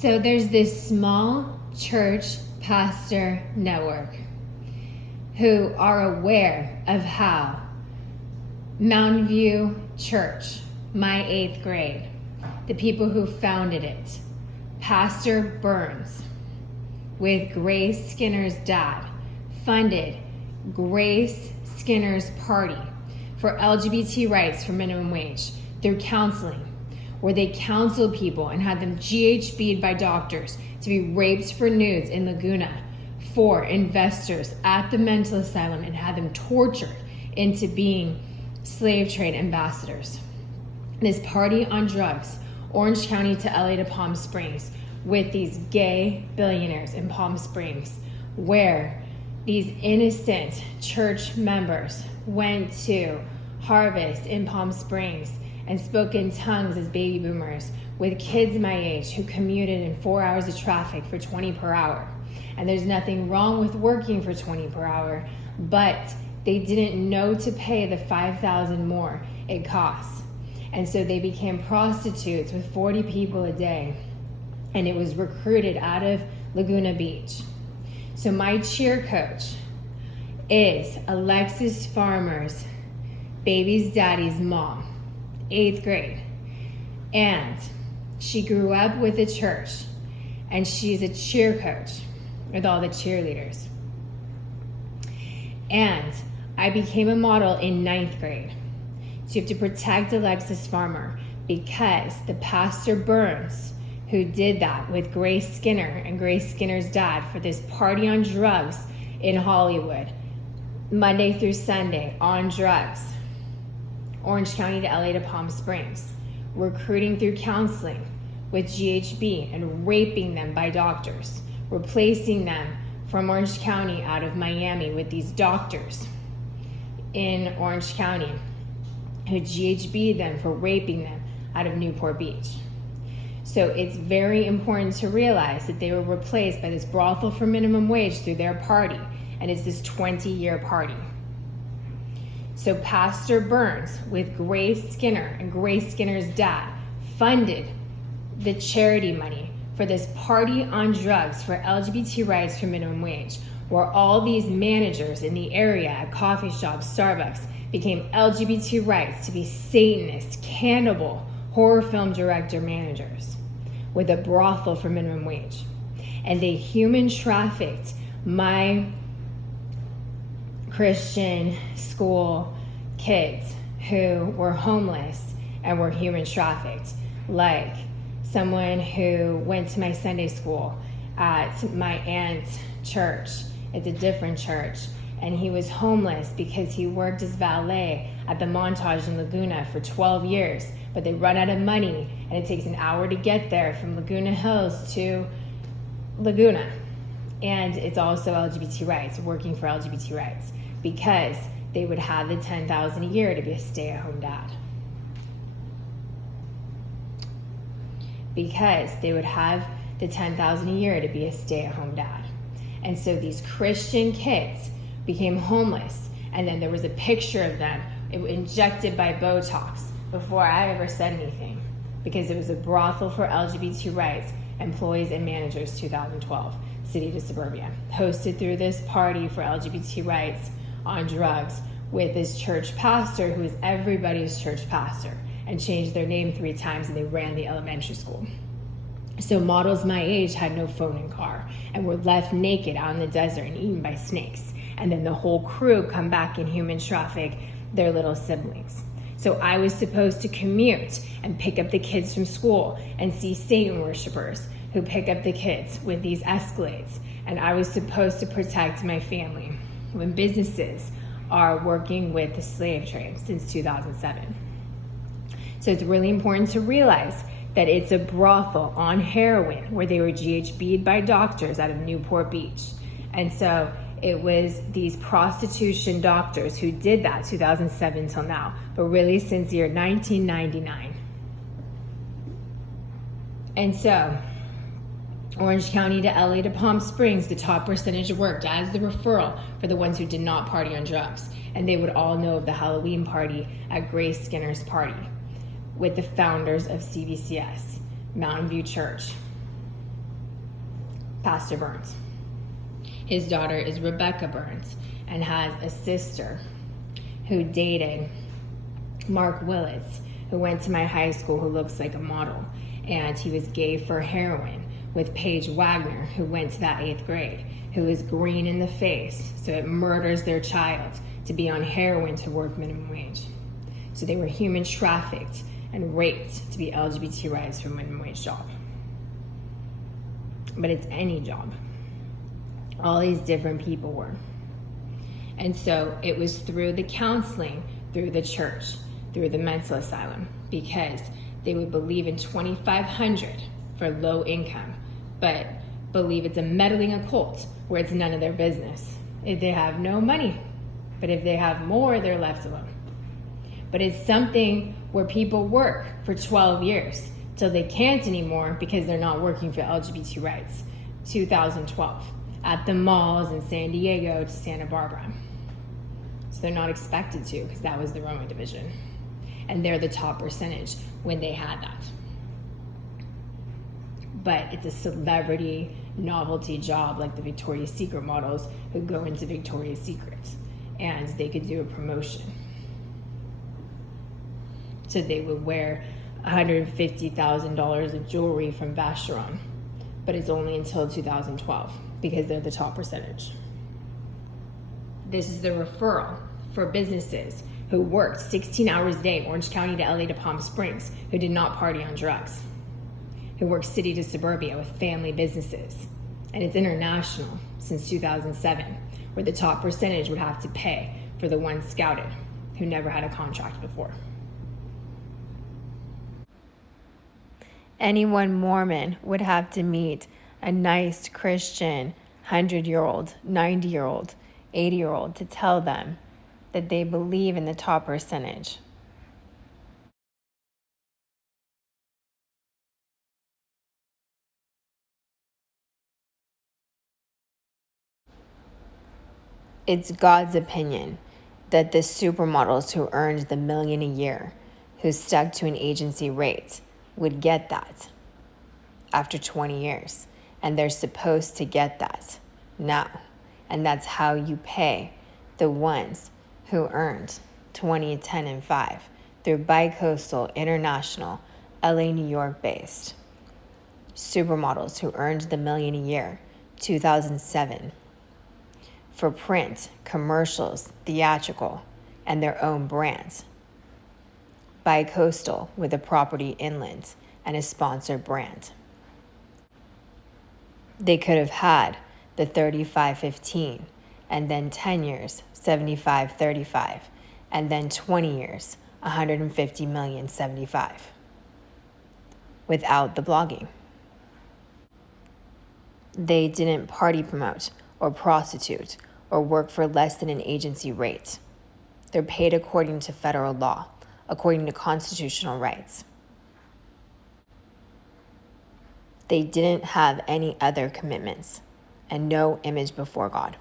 So there's this small church pastor network who are aware of how Mountain View Church, my 8th grade, the people who founded it, Pastor Burns, with Grace Skinner's dad, funded Grace Skinner's party for LGBT rights for minimum wage through counseling, where they counseled people and had them GHB'd by doctors to be raped for nudes in Laguna for investors at the mental asylum and had them tortured into being slave trade ambassadors. This party on drugs, Orange County to LA to Palm Springs, with these gay billionaires in Palm Springs, where these innocent church members went to Harvest in Palm Springs and spoke in tongues as baby boomers with kids my age who commuted in 4 hours of traffic for 20 per hour. And there's nothing wrong with working for 20 per hour, but they didn't know to pay the $5,000 more it costs. And so they became prostitutes with 40 people a day. And it was recruited out of Laguna Beach. So my cheer coach is Alexis Farmer's baby's daddy's mom, 8th grade. And she grew up with a church, and she's a cheer coach with all the cheerleaders. And I became a model in 9th grade. So you have to protect Alexis Farmer, because the Pastor Burns, who did that with Grace Skinner and Grace Skinner's dad for this party on drugs in Hollywood, Monday through Sunday on drugs, Orange County to LA to Palm Springs, recruiting through counseling with GHB and raping them by doctors, replacing them from Orange County out of Miami with these doctors in Orange County who GHB'd them for raping them out of Newport Beach. So it's very important to realize that they were replaced by this brothel for minimum wage through their party, and it's this 20-year party. So Pastor Burns with Grace Skinner and Grace Skinner's dad funded the charity money for this party on drugs for LGBT rights for minimum wage, where all these managers in the area at coffee shops, Starbucks, became LGBT rights to be Satanist, cannibal, horror film director managers with a brothel for minimum wage. And they human trafficked my Christian school kids who were homeless and were human trafficked, like someone who went to my Sunday school at my aunt's church. It's a different church. And he was homeless because he worked as valet at the Montage in Laguna for 12 years, but they run out of money and it takes an hour to get there from Laguna Hills to Laguna. And it's also LGBT rights, working for LGBT rights, because they would have the $10,000 a year to be a stay-at-home dad. Because they would have the $10,000 a year to be a stay-at-home dad. And so these Christian kids became homeless, and then there was a picture of them injected by Botox before I ever said anything, because it was a brothel for LGBT rights, employees and managers, 2012, City to Suburbia, hosted through this party for LGBT rights on drugs with this church pastor who is everybody's church pastor, and changed their name 3 times, and they ran the elementary school. So models my age had no phone and car and were left naked out in the desert and eaten by snakes. And then the whole crew come back and human traffic their little siblings. So I was supposed to commute and pick up the kids from school and see Satan worshipers who pick up the kids with these Escalades. And I was supposed to protect my family when businesses are working with the slave trade since 2007. So it's really important to realize that it's a brothel on heroin where they were GHB'd by doctors out of Newport Beach. And so it was these prostitution doctors who did that 2007 till now, but really since the year 1999. And so Orange County to LA to Palm Springs, the top percentage worked as the referral for the ones who did not party on drugs. And they would all know of the Halloween party at Grace Skinner's party with the founders of CBCS, Mountain View Church. Pastor Burns. His daughter is Rebecca Burns and has a sister who dated Mark Willits, who went to my high school, who looks like a model. And he was gay for heroin with Paige Wagner, who went to that 8th grade, who is green in the face, so it murders their child to be on heroin to work minimum wage. So they were human trafficked and raped to be LGBT rights for a minimum wage job. But it's any job. All these different people were. And so it was through the counseling, through the church, through the mental asylum, because they would believe in $2,500 for low income, but believe it's a meddling occult where it's none of their business. If they have no money, but if they have more, they're left alone. But it's something where people work for 12 years till they can't anymore because they're not working for LGBT rights. 2012, at the malls in San Diego to Santa Barbara. So they're not expected to, because that was the Roma division. And they're the top percentage when they had that. But it's a celebrity novelty job, like the Victoria's Secret models who go into Victoria's Secret, and they could do a promotion. So they would wear $150,000 of jewelry from Vacheron, but it's only until 2012 because they're the top percentage. This is the referral for businesses who worked 16 hours a day, Orange County to LA to Palm Springs, who did not party on drugs, who worked city to suburbia with family businesses. And it's international since 2007, where the top percentage would have to pay for the ones scouted who never had a contract before. Anyone Mormon would have to meet a nice Christian 100-year-old, 90-year-old, 80-year-old to tell them that they believe in the top percentage. It's God's opinion that the supermodels who earned the $1 million a year, who stuck to an agency rate, would get that after 20 years. And they're supposed to get that now. And that's how you pay the ones who earned 20, 10, and 5 through Bicoastal, International, LA, New York based supermodels who earned the $1 million a year, 2007, for print, commercials, theatrical, and their own brands. Bicoastal with a property inland and a sponsored brand. They could have had the 35-15, and then 10 years, 75-35, and then 20 years, 150 million, 75, without the blogging. They didn't party promote or prostitute or work for less than an agency rate. They're paid according to federal law, according to constitutional rights. They didn't have any other commitments and no image before God.